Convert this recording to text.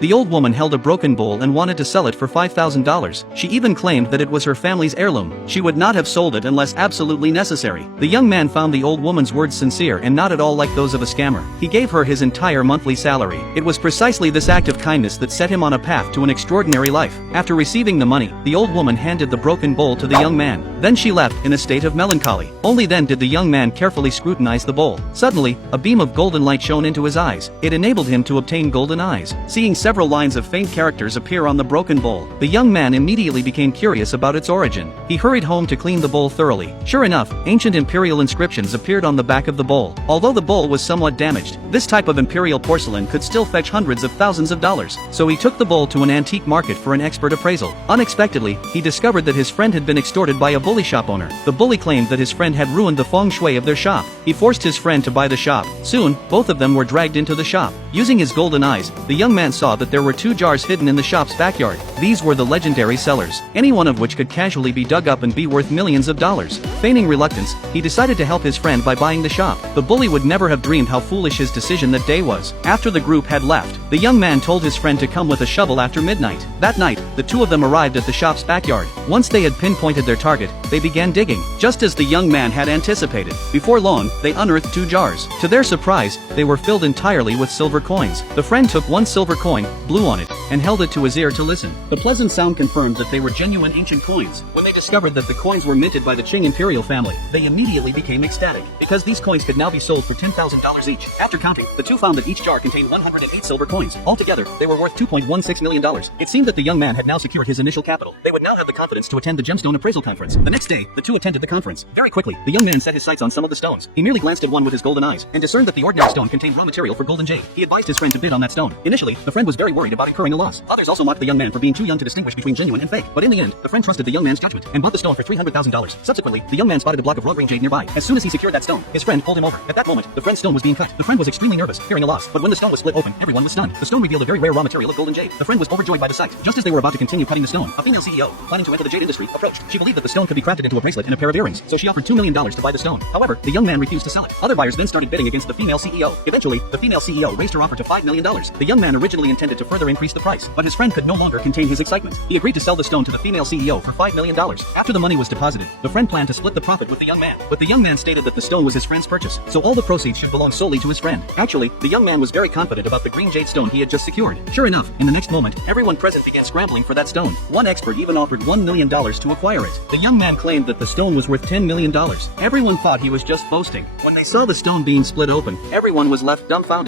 The old woman held a broken bowl and wanted to sell it for $5,000. She even claimed that it was her family's heirloom. She would not have sold it unless absolutely necessary. The young man found the old woman's words sincere and not at all like those of a scammer. He gave her his entire monthly salary. It was precisely this act of kindness that set him on a path to an extraordinary life. After receiving the money, the old woman handed the broken bowl to the young man. Then she left in a state of melancholy. Only then did the young man carefully scrutinize the bowl. Suddenly, a beam of golden light shone into his eyes. It enabled him to obtain golden eyes. Seeing several lines of faint characters appear on the broken bowl, the young man immediately became curious about its origin. He hurried home to clean the bowl thoroughly. Sure enough, ancient imperial inscriptions appeared on the back of the bowl. Although the bowl was somewhat damaged, this type of imperial porcelain could still fetch hundreds of thousands of dollars. So he took the bowl to an antique market for an expert appraisal. Unexpectedly, he discovered that his friend had been extorted by a bully shop owner. The bully claimed that his friend had ruined the feng shui of their shop. He forced his friend to buy the shop. Soon, both of them were dragged into the shop. Using his golden eyes, the young man saw that there were 2 jars hidden in the shop's backyard. These were the legendary cellars, any one of which could casually be dug up and be worth millions of dollars. Feigning reluctance, he decided to help his friend by buying the shop. The bully would never have dreamed how foolish his decision that day was. After the group had left, the young man told his friend to come with a shovel after midnight. That night, the 2 of them arrived at the shop's backyard. Once they had pinpointed their target, they began digging, just as the young man had anticipated. Before long, they unearthed 2 jars. To their surprise, they were filled entirely with silver coins. The friend took 1 silver coin, blew on it, and held it to his ear to listen. The pleasant sound confirmed that they were genuine ancient coins. When they discovered that the coins were minted by the Qing imperial family, they immediately became ecstatic, because these coins could now be sold for $10,000 each. After counting, the 2 found that each jar contained 108 silver coins. Altogether, they were worth $2.16 million. It seemed that the young man had now secured his initial capital. They would now have the confidence to attend the gemstone appraisal conference. The next day, the 2 attended the conference. Very quickly, the young man set his sights on some of the stones. He merely glanced at one with his golden eyes, and discerned that the ordinary stone contained raw material for golden jade. He advised his friend to bid on that stone. Initially, the friend was very worried about incurring a loss. Others also mocked the young man for being too young to distinguish between genuine and fake. But in the end, the friend trusted the young man's judgment, and bought the stone for $300,000. Subsequently, the young man spotted a block of raw green jade nearby. As soon as he secured that stone, his friend pulled him over. At that moment, the friend's stone was being cut. The friend was extremely nervous, fearing a loss, but when the stone was split open, everyone was stunned. The stone revealed a very rare raw material of golden jade. The friend was overjoyed by the sight. Just as they were about to continue cutting the stone, a female CEO, planning to enter the jade industry, approached. She believed that the stone could be crafted into a bracelet and a pair of earrings, so she offered $2 million to buy the stone. However, the young man refused to sell it. Other buyers then started bidding against the female CEO. Eventually, the female CEO raised her offer to $5 million. The young man originally intended to further increase the price, but his friend could no longer contain his excitement. He agreed to sell the stone to the female CEO for $5 million. After the money was deposited, the friend planned to split the profit with the young man, but the young man stated that the stone was his friend's purchase, so all the proceeds should belong solely to his friend. Actually, the young man was very confident about the green jade stone he had just secured. Sure enough, in the next moment, everyone present began scrambling for that stone. One expert even offered $1 million to acquire it. The young man claimed that the stone was worth $10 million. Everyone thought he was just boasting. When they saw the stone being split open, everyone was left dumbfounded.